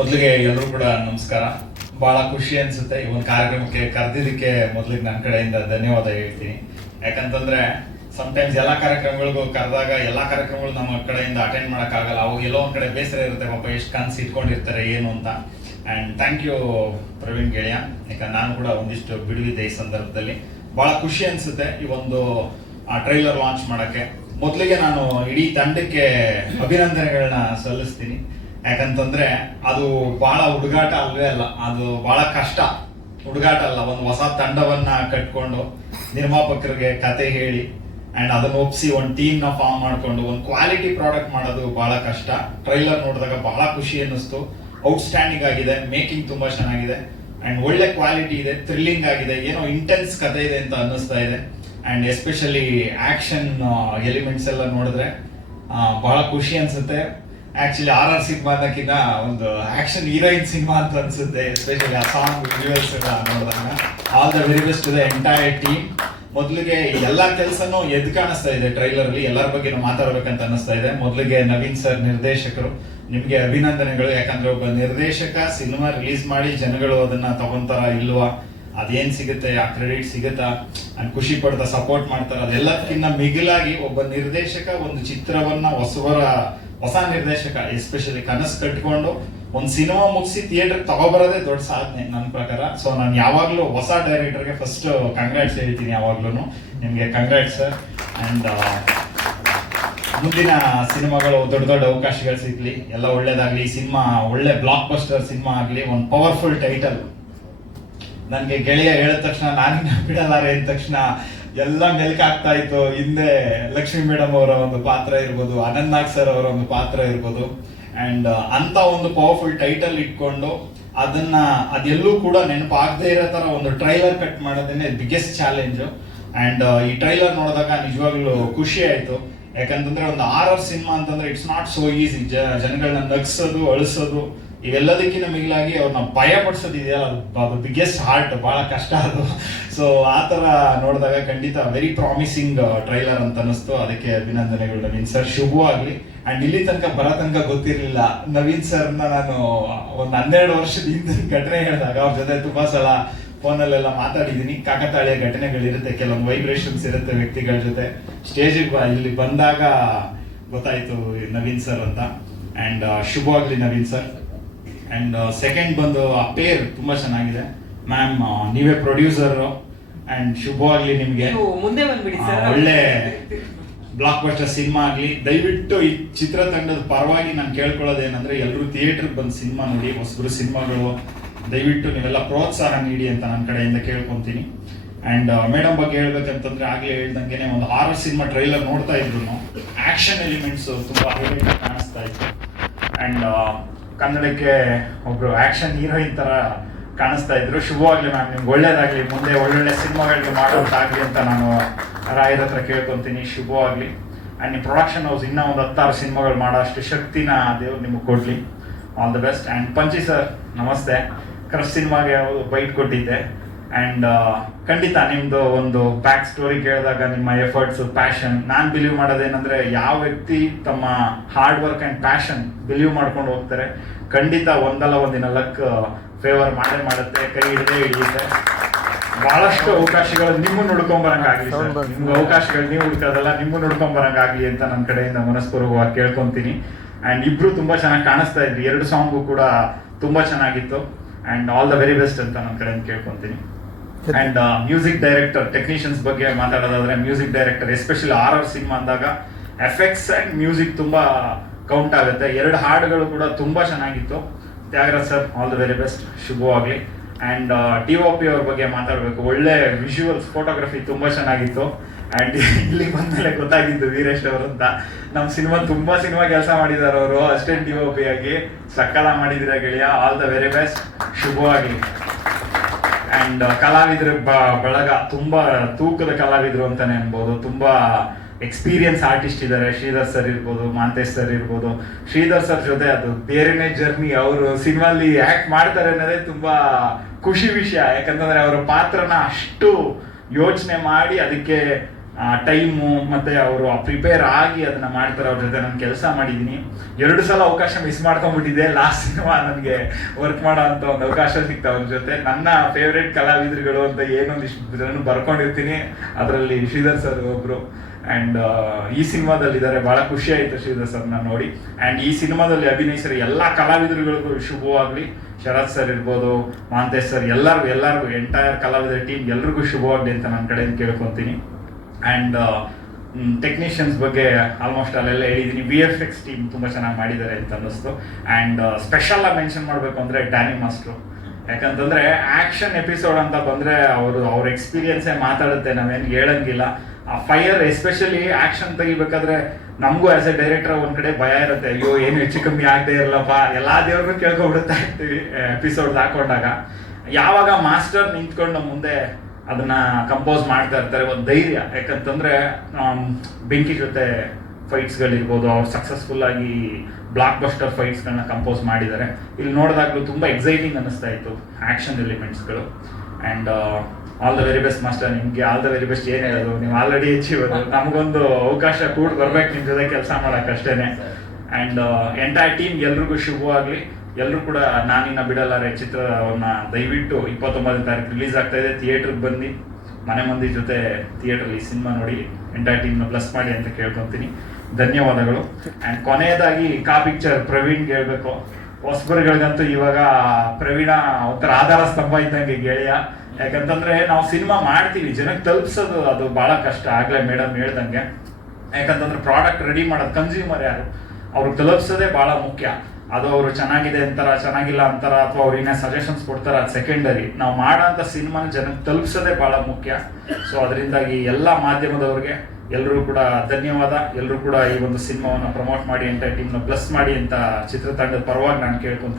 ಮೊದಲಿಗೆ ಎಲ್ಲರೂ ಕೂಡ ನಮಸ್ಕಾರ. ಬಹಳ ಖುಷಿ ಅನ್ಸುತ್ತೆ ಈ ಒಂದು ಕಾರ್ಯಕ್ರಮಕ್ಕೆ ಕರೆದಿದ್ದಕ್ಕೆ ಮೊದಲಿಗೆ ನನ್ನ ಕಡೆಯಿಂದ ಧನ್ಯವಾದ ಹೇಳ್ತೀನಿ. ಯಾಕಂತಂದ್ರೆ ಸಮಟೈಮ್ಸ್ ಎಲ್ಲ ಕಾರ್ಯಕ್ರಮಗಳಿಗೂ ಕರೆದಾಗ ಎಲ್ಲ ಕಾರ್ಯಕ್ರಮಗಳು ನಮ್ಮ ಕಡೆಯಿಂದ ಅಟೆಂಡ್ ಮಾಡೋಕ್ಕಾಗಲ್ಲ. ಅವಾಗ ಎಲ್ಲೋ ಒಂದು ಕಡೆ ಬೇಸರ ಇರುತ್ತೆ, ಪಾಪ ಎಷ್ಟು ಕನ್ಸು ಇಟ್ಕೊಂಡಿರ್ತಾರೆ, ಏನು ಅಂತ. ಆ್ಯಂಡ್ ಥ್ಯಾಂಕ್ ಯು ಪ್ರವೀಣ್ ಗೆಳೆಯ. ಯಾಕಂದ್ರೆ ನಾನು ಕೂಡ ಒಂದಿಷ್ಟು ಬಿಡುವಿದ್ದೆ ಈ ಸಂದರ್ಭದಲ್ಲಿ. ಬಹಳ ಖುಷಿ ಅನ್ಸುತ್ತೆ ಈ ಒಂದು ಟ್ರೈಲರ್ ಲಾಂಚ್ ಮಾಡಕ್ಕೆ. ಮೊದಲಿಗೆ ನಾನು ಇಡೀ ತಂಡಕ್ಕೆ ಅಭಿನಂದನೆಗಳನ್ನ ಸಲ್ಲಿಸ್ತೀನಿ. ಯಾಕಂತಂದ್ರೆ ಅದು ಬಹಳ ಹುಡುಗಾಟ ಅಲ್ವೇ ಅಲ್ಲ, ಅದು ಬಹಳ ಕಷ್ಟ. ಹುಡುಗಾಟ ಅಲ್ಲ, ಒಂದು ಹೊಸ ತಂಡವನ್ನ ಕಟ್ಕೊಂಡು ನಿರ್ಮಾಪಕರಿಗೆ ಕತೆ ಹೇಳಿ ಅಂಡ್ ಅದನ್ನ ಒಪ್ಸಿ ಒಂದು ಟೀಮ್ನ ಫಾರ್ಮ್ ಮಾಡ್ಕೊಂಡು ಒಂದು ಕ್ವಾಲಿಟಿ ಪ್ರಾಡಕ್ಟ್ ಮಾಡೋದು ಬಹಳ ಕಷ್ಟ. ಟ್ರೈಲರ್ ನೋಡಿದಾಗ ಬಹಳ ಖುಷಿ ಅನ್ನಿಸ್ತು. ಔಟ್ಸ್ಟ್ಯಾಂಡಿಂಗ್ ಆಗಿದೆ ಮೇಕಿಂಗ್ ತುಂಬಾ ಚೆನ್ನಾಗಿದೆ ಅಂಡ್ ಒಳ್ಳೆ ಕ್ವಾಲಿಟಿ ಇದೆ ಥ್ರಿಲ್ಲಿಂಗ್ ಆಗಿದೆ, ಏನೋ ಇಂಟೆನ್ಸ್ ಕತೆ ಇದೆ ಅಂತ ಅನ್ನಿಸ್ತಾ ಇದೆ. ಅಂಡ್ ಎಸ್ಪೆಷಲಿ ಆಕ್ಷನ್ ಎಲಿಮೆಂಟ್ಸ್ ಎಲ್ಲ ನೋಡಿದ್ರೆ ಬಹಳ ಖುಷಿ ಅನ್ಸುತ್ತೆ. ಆಕ್ಚುಲಿ ಆರ್ ಆರ್ ಸಿನಿಮಾ ಅನ್ನೋಕ್ಕಿಂತ ಒಂದು ಆಕ್ಷನ್ ಹೀರೋಯಿನ್ ಸಿನಿಮಾ ಅಂತ ಅನ್ಸುತ್ತೆ ಎಸ್ಪೆಷಲಿ ಆ ಸಾಂಗ್ ವಿಜುವಲ್ಸ್ ನೋಡಿದಾಗ. All the very best to the entire team ಮೊದಲಿಗೆ ಎಲ್ಲ ಕೆಲಸನೂ ಎದ್ ಕಾಣಿಸ್ತಾ ಇದೆ ಟ್ರೈಲರ್ ಅಲ್ಲಿ, ಎಲ್ಲರ ಬಗ್ಗೆ ಮಾತಾಡ್ಬೇಕಂತ ಅನಿಸ್ತಾ ಇದೆ. ಮೊದಲಿಗೆ ನವೀನ್ ಸರ್ ನಿರ್ದೇಶಕರು, ನಿಮಗೆ ಅಭಿನಂದನೆಗಳು. ಯಾಕಂದ್ರೆ ಒಬ್ಬ ನಿರ್ದೇಶಕ, ಸಿನಿಮಾ ರಿಲೀಸ್ ಮಾಡಿ ಜನಗಳು ಅದನ್ನ ತಗೊಂತಾರ ಇಲ್ವಾ? ಅದೇನ್ ಸಿಗುತ್ತೆ, ಆ ಕ್ರೆಡಿಟ್ ಸಿಗುತ್ತಾ? ಅಂಡ್ ಖುಷಿ ಪಡ್ತಾ ಸಪೋರ್ಟ್ ಮಾಡ್ತಾರ? ಅದೆಲ್ಲದಕ್ಕಿಂತ ಮಿಗಿಲಾಗಿ ಒಬ್ಬ ನಿರ್ದೇಶಕ ಒಂದು ಚಿತ್ರವನ್ನ ಹೊಸಬರ ಹೊಸ ನಿರ್ದೇಶಕ ಎಸ್ಪೆಷಲಿ ಕನಸು ಕಟ್ಕೊಂಡು ಒಂದು ಸಿನಿಮಾ ಮುಗಿಸಿ ಥಿಯೇಟರ್ ತಗೋಬರೋದೇ ದೊಡ್ಡ ಸಾಧನೆ ನನ್ನ ಪ್ರಕಾರ. ಸೊ ನಾನು ಯಾವಾಗ್ಲೂ ಹೊಸ ಡೈರೆಕ್ಟರ್ಗೆ ಫಸ್ಟ್ ಕಂಗ್ರಾಟ್ಸ್ ಹೇಳ್ತೀನಿ ಯಾವಾಗ್ಲೂ ನಿಮ್ಗೆ ಕಂಗ್ರಾಟ್ಸ್ ಸರ್ ಅಂಡ್ ಮುಂದಿನ ಸಿನಿಮಾಗಳು ದೊಡ್ಡ ದೊಡ್ಡ ಅವಕಾಶಗಳು ಸಿಗ್ಲಿ. ಎಲ್ಲ ಒಳ್ಳೇದಾಗ್ಲಿ. ಸಿನಿಮಾ ಒಳ್ಳೆ ಬ್ಲಾಕ್ ಬಸ್ಟರ್ ಸಿನಿಮಾ ಆಗ್ಲಿ. ಒಂದು ಪವರ್ಫುಲ್ ಟೈಟಲ್ ನನಗೆ ಗೆಳೆಯ ಹೇಳಿದ ತಕ್ಷಣ ನಾನಿನ್ನ ಬಿಡಲಾರೆ ಅಂದ ತಕ್ಷಣ ಎಲ್ಲ ಮೆಲ್ಕ್ ಆಗ್ತಾ ಇತ್ತು. ಹಿಂದೆ ಲಕ್ಷ್ಮಿ ಮೇಡಮ್ ಅವರ ಒಂದು ಪಾತ್ರ ಇರ್ಬೋದು ಅನಂತ್ ನಾಗ್ ಸರ್ ಅವರ ಒಂದು ಪಾತ್ರ ಇರ್ಬೋದು. ಅಂಡ್ ಅಂತ ಒಂದು ಪವರ್ಫುಲ್ ಟೈಟಲ್ ಇಟ್ಕೊಂಡು ಅದನ್ನ, ಅದೆಲ್ಲೂ ಕೂಡ ನೆನಪಾಗದೇ ಇರೋ ತರ ಒಂದು ಟ್ರೈಲರ್ ಕಟ್ ಮಾಡೋದೇನೆ ಬಿಗ್ಗೆಸ್ಟ್ ಚಾಲೆಂಜ್ ಅಂಡ್ ಈ ಟ್ರೈಲರ್ ನೋಡಿದಾಗ ನಿಜವಾಗ್ಲೂ ಖುಷಿ ಆಯ್ತು. ಯಾಕಂತಂದ್ರೆ ಒಂದು ಆರ್ ಆರ್ ಸಿನಿಮಾ ಅಂತಂದ್ರೆ ಇಟ್ಸ್ ನಾಟ್ ಸೋ ಈಸಿ ಜನಗಳನ್ನ ನಗ್ಸೋದು, ಅಳಿಸೋದು, ಇವೆಲ್ಲದಕ್ಕಿಂತ ಮಿಗಿಲಾಗಿ ಅವ್ರನ್ನ ಭಯ ಪಡಿಸೋದು ಇದೆಯಲ್ಲ, ಅದು- ಬಿಗ್ಗೆಸ್ಟ್ ಹಾರ್ಟ್ ಬಹಳ ಕಷ್ಟ ಅದು. ಸೊ ಆ ತರ ನೋಡಿದಾಗ ಖಂಡಿತ ವೆರಿ ಪ್ರಾಮಿಸಿಂಗ್ ಟ್ರೈಲರ್ ಅಂತ ಅನಿಸ್ತು ಅದಕ್ಕೆ ಅಭಿನಂದನೆಗಳು ನವೀನ್ ಸರ್ ಶುಭವಾಗ್ಲಿ ಅಂಡ್ ಇಲ್ಲಿ ತನಕ ಬರೋ ತನಕ ಗೊತ್ತಿರಲಿಲ್ಲ. ನವೀನ್ ಸರ್ನ ನಾನು ಒಂದು ಹನ್ನೆರಡು ವರ್ಷದ ಹಿಂದಿನ ಘಟನೆ ಹೇಳಿದಾಗ ಅವ್ರ ಜೊತೆ ತುಂಬಾ ಸಲ ಫೋನಲ್ಲೆಲ್ಲ ಮಾತಾಡಿದ್ದೀನಿ. ಕಾಕತಾಳೀಯ ಘಟನೆಗಳಿರುತ್ತೆ. ಕೆಲವೊಂದು ವೈಬ್ರೇಷನ್ಸ್ ಇರುತ್ತೆ ವ್ಯಕ್ತಿಗಳ ಜೊತೆ. ಸ್ಟೇಜಿಗೆ ಇಲ್ಲಿ ಬಂದಾಗ ಗೊತ್ತಾಯಿತು ನವೀನ್ ಸರ್ ಅಂತ. ಅಂಡ್ ಶುಭವಾಗ್ಲಿ ನವೀನ್ ಸರ್ ಅಂಡ್ ಸೆಕೆಂಡ್ ಬಂದು ಆ ಪೇರ್ ತುಂಬಾ ಚೆನ್ನಾಗಿದೆ. ಮ್ಯಾಮ್ ನೀವೇ ಪ್ರೊಡ್ಯೂಸರ್ ಅಂಡ್ ಶುಭವಾಗ್ಲಿ ನಿಮಗೆ. ಮುಂದೆ ಒಳ್ಳೆ ಬ್ಲಾಕ್ ಬಸ್ಟರ್ ಸಿನಿಮಾ ಆಗಲಿ. ದಯವಿಟ್ಟು ಈ ಚಿತ್ರತಂಡದ ಪರವಾಗಿ ನಾನು ಕೇಳ್ಕೊಳ್ಳೋದೇನಂದ್ರೆ ಎಲ್ಲರೂ ಥಿಯೇಟರ್ ಬಂದು ಸಿನಿಮಾ ನೋಡಿ. ಹೊಸಬ್ರು ಸಿನಿಮಾಗಳು ದಯವಿಟ್ಟು ನೀವೆಲ್ಲ ಪ್ರೋತ್ಸಾಹ ನೀಡಿ ಅಂತ ನನ್ನ ಕಡೆಯಿಂದ ಕೇಳ್ಕೊಂತೀನಿ. ಅಂಡ್ ಮೇಡಮ್ ಬಗ್ಗೆ ಹೇಳ್ಬೇಕಂತಂದ್ರೆ ಆಗ್ಲೇ ಹೇಳ್ದಂಗೆ ಒಂದು ಆರ್ ಸಿನಿಮಾ ಟ್ರೈಲರ್ ನೋಡ್ತಾ ಇದ್ರು. ಆಕ್ಷನ್ ಎಲಿಮೆಂಟ್ಸ್ ತುಂಬಾ ಹೈಲೈಟ್ ಕಾಣಿಸ್ತಾ ಇತ್ತು. ಅಂಡ್ ಕನ್ನಡಕ್ಕೆ ಒಬ್ರು ಆಕ್ಷನ್ ಹೀರೋಯಿನ್ ತರ ಕಾಣಿಸ್ತಾ ಇದ್ರು. ಶುಭವಾಗ್ಲಿ ಮ್ಯಾಮ್ ನಿಮ್ಗೆ ಒಳ್ಳೇದಾಗ್ಲಿ. ಮುಂದೆ ಒಳ್ಳೊಳ್ಳೆ ಸಿನಿಮಾಗಳಿಗೆ ಮಾಡೋದಾಗ್ಲಿ ಅಂತ ನಾನು ರಾಯರ ಹತ್ರ ಕೇಳ್ಕೊಂತೀನಿ. ಶುಭವಾಗ್ಲಿ ಅಂಡ್ ನಿಮ್ಮ ಪ್ರೊಡಕ್ಷನ್ ಹೌಸ್ ಇನ್ನೂ ಒಂದು ಹತ್ತಾರು ಸಿನಿಮಾಗಳು ಮಾಡೋ ಅಷ್ಟು ಶಕ್ತಿನ ದೇವ್ರು ನಿಮಗೆ ಕೊಡ್ಲಿ. All the best and Panchi sir ನಮಸ್ತೆ. ಕ್ರಶ್ ಸಿನಿಮಾಗೆ ಬೈಟ್ ಕೊಟ್ಟಿದ್ದೆ. ಅಂಡ್ ಖಂಡಿತ ನಿಮ್ಮದು ಒಂದು ಬ್ಯಾಕ್ ಸ್ಟೋರಿ ಕೇಳಿದಾಗ ನಿಮ್ಮ ಎಫರ್ಟ್ಸ್ ಪ್ಯಾಷನ್ ನಾನು ಬಿಲೀವ್ ಮಾಡೋದೇನಂದ್ರೆ ಯಾವ ವ್ಯಕ್ತಿ ತಮ್ಮ hard work and passion believe ಮಾಡ್ಕೊಂಡು ಹೋಗ್ತಾರೆ ಖಂಡಿತ ಒಂದಲ್ಲ ಒಂದಿನ ಲಕ್ ಫೇವರ್ ಮಾಡೇ ಮಾಡುತ್ತೆ ಕೈ ಹಿಡಿದೇ ಹಿಡಿಯುತ್ತೆ. ಬಹಳಷ್ಟು ಅವಕಾಶಗಳು ನಿಮ್ಮನ್ನು ನೋಡ್ಕೊಂಬರಂಗಾಗಲಿ ನಿಮ್ಗೆ ಅವಕಾಶಗಳು ನೀವು ಹುಡುಕೋದಲ್ಲ ನಿಮ್ಮನ್ನು ನೋಡ್ಕೊಂಬರಂಗಾಗಲಿ ಬರಂಗಾಗ್ಲಿ ಅಂತ ನನ್ನ ಕಡೆಯಿಂದ ಮನಸ್ಪೂರ್ವಕವಾಗಿ ಕೇಳ್ಕೊಂತೀನಿ. ಅಂಡ್ ಇಬ್ರು ತುಂಬಾ ಚೆನ್ನಾಗಿ ಕಾಣಿಸ್ತಾ ಇದ್ವಿ ಎರಡು ಸಾಂಗು ಕೂಡ ತುಂಬಾ ಚೆನ್ನಾಗಿತ್ತು. And all the very best ಅಂತ ನನ್ನ ಕಡೆಯಿಂದ ಕೇಳ್ಕೊಂತೀನಿ. ಅಂಡ್ ಮ್ಯೂಸಿಕ್ ಡೈರೆಕ್ಟರ್ ಟೆಕ್ನಿಷಿಯನ್ಸ್ ಬಗ್ಗೆ ಮಾತಾಡೋದಾದ್ರೆ music director especially R R cinema ಅಂದಾಗ ಎಫೆಕ್ಟ್ಸ್ ಅಂಡ್ ಮ್ಯೂಸಿಕ್ ತುಂಬಾ ಕೌಂಟ್ ಆಗುತ್ತೆ. ಎರಡು ಹಾಡುಗಳು ಕೂಡ ತುಂಬಾ ಚೆನ್ನಾಗಿತ್ತು. Thyagaraj sir all the very best ಶುಭವಾಗಲಿ. ಅಂಡ್ ಟಿ ಒ ಪಿ ಅವ್ರ ಬಗ್ಗೆ ಮಾತಾಡಬೇಕು. ಒಳ್ಳೆ ವಿಜುವಲ್ಸ್ ಫೋಟೋಗ್ರಫಿ ತುಂಬಾ ಚೆನ್ನಾಗಿತ್ತು. ಅಂಡ್ ಇಲ್ಲಿ ಬಂದ್ಮೇಲೆ ಗೊತ್ತಾಗಿದ್ದು ವೀರೇಶ್ ಅವರು ಅಂತ. ನಮ್ಮ ಸಿನಿಮಾ ತುಂಬಾ ಸಿನಿಮಾ ಕೆಲಸ ಮಾಡಿದ್ದಾರೆ ಅವರು. ಅಸಿಸ್ಟೆಂಟ್ ಡಿ ಒ ಪಿ ಆಗಿ. ಸಕಾಲ ಮಾಡಿದಿರ ಗೆಳೆಯ. ಆಲ್ ದ ವೆರಿ ಬೆಸ್ಟ್ ಶುಭವಾಗಿ. ಅಂಡ್ ಕಲಾವಿದ್ರ ಬ- ಬಳಗ. ತುಂಬಾ ತೂಕದ ಕಲಾವಿದರು ಅಂತಾನೆ ಅನ್ಬೋದು. ತುಂಬಾ ಎಕ್ಸ್ಪೀರಿಯನ್ಸ್ ಆರ್ಟಿಸ್ಟ್ ಇದ್ದಾರೆ ಶ್ರೀಧರ್ ಸರ್ ಇರ್ಬೋದು, ಮಾಂತೇಶ್ ಸರ್ ಇರ್ಬೋದು. ಶ್ರೀಧರ್ ಸರ್ ಜೊತೆ ಅದು ಬೇರೆನೇ ಜರ್ನಿ ಅವರು ಸಿನಿಮಾಲಿ ಆಕ್ಟ್ ಮಾಡ್ತಾರೆ ಅನ್ನೋದೇ ತುಂಬಾ ಖುಷಿ ವಿಷಯ. ಯಾಕಂತಂದ್ರೆ ಅವರ ಪಾತ್ರನ ಅಷ್ಟು ಯೋಚನೆ ಮಾಡಿ ಅದಕ್ಕೆ ಟೈಮು ಮತ್ತೆ ಅವರು ಪ್ರಿಪೇರ್ ಆಗಿ ಅದನ್ನ ಮಾಡ್ತಾರೆ, ಅವ್ರ ಜೊತೆ ನಾನು ಕೆಲಸ ಮಾಡಿದ್ದೀನಿ. ಎರಡು ಸಲ ಅವಕಾಶ ಮಿಸ್ ಮಾಡ್ಕೊಂಡ್ಬಿಟ್ಟಿದ್ದೆ ಲಾಸ್ಟ್ ಸಿನಿಮಾ ನನಗೆ ವರ್ಕ್ ಮಾಡೋ ಒಂದು ಅವಕಾಶ ಸಿಕ್ತ ಅವ್ರ ಜೊತೆ. ನನ್ನ ಫೇವ್ರೇಟ್ ಕಲಾವಿದರುಗಳು ಅಂತ ಏನೊಂದಿಷ್ಟು ಜನ ಬರ್ಕೊಂಡಿರ್ತೀನಿ. ಅದರಲ್ಲಿ ಶ್ರೀಧರ್ ಸರ್ ಒಬ್ರು. ಅಂಡ್ ಈ ಸಿನಿಮಾದಲ್ಲಿ ಭಾಳ ಖುಷಿ ಆಯ್ತು ಶ್ರೀಧರ್ ಸರ್ನ ನೋಡಿ. ಅಂಡ್ ಈ ಸಿನಿಮಾದಲ್ಲಿ ಅಭಿನಯಿಸಿರೋ ಎಲ್ಲಾ ಕಲಾವಿದರುಗಳಿಗೂ ಶುಭವಾಗಲಿ. ಶರತ್ ಸರ್ ಇರ್ಬೋದು, ಮಾಂತೇಶ್ ಸರ್ ಎಲ್ಲರಿಗೂ ಎಲ್ಲರಿಗೂ ಎಂಟೈರ್ ಕಲಾವಿದರ ಟೀಮ್ ಎಲ್ರಿಗೂ ಶುಭವಾಗಲಿ ಅಂತ ನನ್ನ ಕಡೆಯಿಂದ ಕೇಳ್ಕೊತೀನಿ. ಅಂಡ್ ಟೆಕ್ನಿಷಿಯನ್ಸ್ ಬಗ್ಗೆ ಆಲ್ಮೋಸ್ಟ್ ಅಲ್ಲೆಲ್ಲ ಹೇಳಿದ್ದೀನಿ ವಿ ಎಫ್ ಎಕ್ಸ್ ಟೀಮ್ ತುಂಬ ಚೆನ್ನಾಗಿ ಮಾಡಿದ್ದಾರೆ ಅಂತ ಅನ್ನಿಸ್ತು. ಆ್ಯಂಡ್ ಸ್ಪೆಷಲ್ ಆಗಿ ಮೆನ್ಷನ್ ಮಾಡಬೇಕು ಅಂದರೆ ಡ್ಯಾನಿ ಮಾಸ್ಟ್ರು ಯಾಕಂತಂದರೆ ಆ್ಯಕ್ಷನ್ ಎಪಿಸೋಡ್ ಅಂತ ಬಂದರೆ ಅವರು ಅವ್ರ ಎಕ್ಸ್ಪೀರಿಯನ್ಸೇ ಮಾತಾಡುತ್ತೆ, ನಾವೇನು ಹೇಳಂಗಿಲ್ಲ. ಆ ಫೈರ್ ಎಸ್ಪೆಷಲಿ ಆ್ಯಕ್ಷನ್ ತೆಗಿಬೇಕಾದ್ರೆ ನಮಗೂ ಆ್ಯಸ್ ಎ ಡೈರೆಕ್ಟರ್ ಒಂದು ಕಡೆ ಭಯ ಇರುತ್ತೆ. ಅಯ್ಯೋ, ಏನು ಹೆಚ್ಚು ಕಮ್ಮಿ ಆಗದೆ ಇರಲ್ಲಪ್ಪ ಎಲ್ಲ ದೇವ್ರನ್ನೂ ಕೇಳ್ಕೊಬಿಡುತ್ತಾ ಇರ್ತೀವಿ ಎಪಿಸೋಡ್ ಹಾಕೊಂಡಾಗ. ಯಾವಾಗ ಮಾಸ್ಟರ್ ನಿಂತ್ಕೊಂಡು ಮುಂದೆ ಅದನ್ನ ಕಂಪೋಸ್ ಮಾಡ್ತಾ ಇರ್ತಾರೆ ಒಂದು ಧೈರ್ಯ. ಯಾಕಂತಂದ್ರೆ ಬೆಂಕಿ ಜೊತೆ ಫೈಟ್ಸ್ಗಳಿರ್ಬೋದು ಅವ್ರು ಸಕ್ಸಸ್ಫುಲ್ ಆಗಿ ಬ್ಲಾಕ್ ಬಸ್ಟರ್ ಫೈಟ್ಸ್ಗಳನ್ನ ಕಂಪೋಸ್ ಮಾಡಿದ್ದಾರೆ. ಇಲ್ಲಿ ನೋಡಿದಾಗಲೂ ತುಂಬ ಎಕ್ಸೈಟಿಂಗ್ ಅನ್ನಿಸ್ತಾ ಇತ್ತು action ಎಲಿಮೆಂಟ್ಸ್ಗಳು and all the very best master ನಿಮಗೆ ಆಲ್ ದ ವೆರಿ ಬೆಸ್ಟ್ ಏನು ಹೇಳೋದು? ನೀವು ಆಲ್ರೆಡಿ ಅಚೀವರ್ ನಮಗೊಂದು ಅವಕಾಶ ಕೂಡ ಬರ್ಬೇಕು ನಿಮ್ಮ ಜೊತೆ ಕೆಲಸ ಮಾಡೋಕ್ಕಷ್ಟೇ ಆ್ಯಂಡ್ ಎಂಟೈರ್ ಟೀಮ್ ಎಲ್ರಿಗೂ ಶುಭವಾಗಲಿ. ಎಲ್ಲರೂ ಕೂಡ ನಾನಿನ್ನ ಬಿಡಲಾರೆ ಚಿತ್ರವನ್ನ ದಯವಿಟ್ಟು ಇಪ್ಪತ್ತೊಂಬತ್ತನೇ ತಾರೀಕು ರಿಲೀಸ್ ಆಗ್ತಾ ಇದೆ. ಥಿಯೇಟ್ರಿಗೆ ಬಂದು ಮನೆ ಮಂದಿ ಜೊತೆ ಥಿಯೇಟ್ರಲ್ಲಿ ಸಿನಿಮಾ ನೋಡಿ ಎಂಟೈರ್ ಟೀಮ್ನ ಪ್ಲಸ್ ಮಾಡಿ ಅಂತ ಕೇಳ್ಕೊತೀನಿ. ಧನ್ಯವಾದಗಳು. ಆ್ಯಂಡ್ ಕೊನೆಯದಾಗಿ ಕಾ ಪಿಕ್ಚರ್ ಪ್ರವೀಣ್ ಹೇಳ್ಬೇಕು. ಹೊಸಬರ್ಗಳಿಗಂತೂ ಇವಾಗ ಪ್ರವೀಣ ಒಂಥರ ಆಧಾರ ಸ್ತಂಭ ಇದ್ದಂಗೆ ಗೆಳೆಯ. ಯಾಕಂತಂದ್ರೆ ನಾವು ಸಿನಿಮಾ ಮಾಡ್ತೀವಿ. ಜನಕ್ಕೆ ತಲುಪಿಸೋದು ಅದು ಬಹಳ ಕಷ್ಟ. ಆಗಲೇ ಮೇಡಮ್ ಹೇಳ್ದಂಗೆ. ಯಾಕಂತಂದ್ರೆ ಪ್ರಾಡಕ್ಟ್ ರೆಡಿ ಮಾಡೋದು ಕನ್ಸ್ಯೂಮರ್ ಯಾರು? ಅವ್ರಿಗೆ ತಲುಪಿಸೋದೇ ಬಹಳ ಮುಖ್ಯ. ಅದು ಅವರು ಚೆನ್ನಾಗಿದೆ ಅಂತಾರ, ಚೆನ್ನಾಗಿಲ್ಲ ಅಂತಾರ, ಅಥವಾ ಅವ್ರು ಇನ್ನೇ ಸಜೆಷನ್ಸ್ ಕೊಡ್ತಾರ ಸೆಕೆಂಡರಿ ನಾವು ಮಾಡೋಂಥ ಸಿನಿಮಾನ ಜನಕ್ಕೆ ತಲುಪಿಸೋದೇ ಬಹಳ ಮುಖ್ಯ. ಸೊ ಅದರಿಂದಾಗಿ ಎಲ್ಲ ಮಾಧ್ಯಮದವ್ರಿಗೆ ಎಲ್ಲರೂ ಕೂಡ ಧನ್ಯವಾದ. ಎಲ್ಲರೂ ಕೂಡ ಈ ಒಂದು ಸಿನಿಮಾವನ್ನು ಪ್ರಮೋಟ್ ಮಾಡಿ ಅಂತ ಟೀಮ್ನ ಪ್ಲಸ್ ಮಾಡಿ ಅಂತ ಚಿತ್ರತಂಡದ ಪರವಾಗಿ ನಾನು ಕೇಳ್ಕೊಂತೀನಿ.